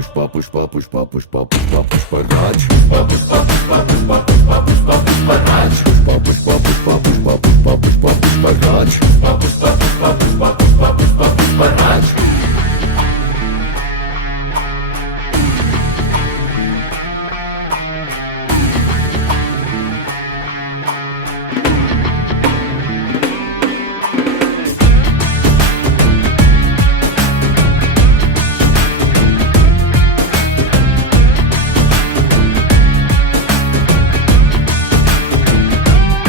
Pushpa Pushpa Pushpa Pushpa Pushpa Pushparaj Pushpa Pushpa Pushpa Pushpa Pushpa Pushpa Pushparaj Pushpa Pushpa Pushpa Pushpa Pushpa Pushpa Pushparaj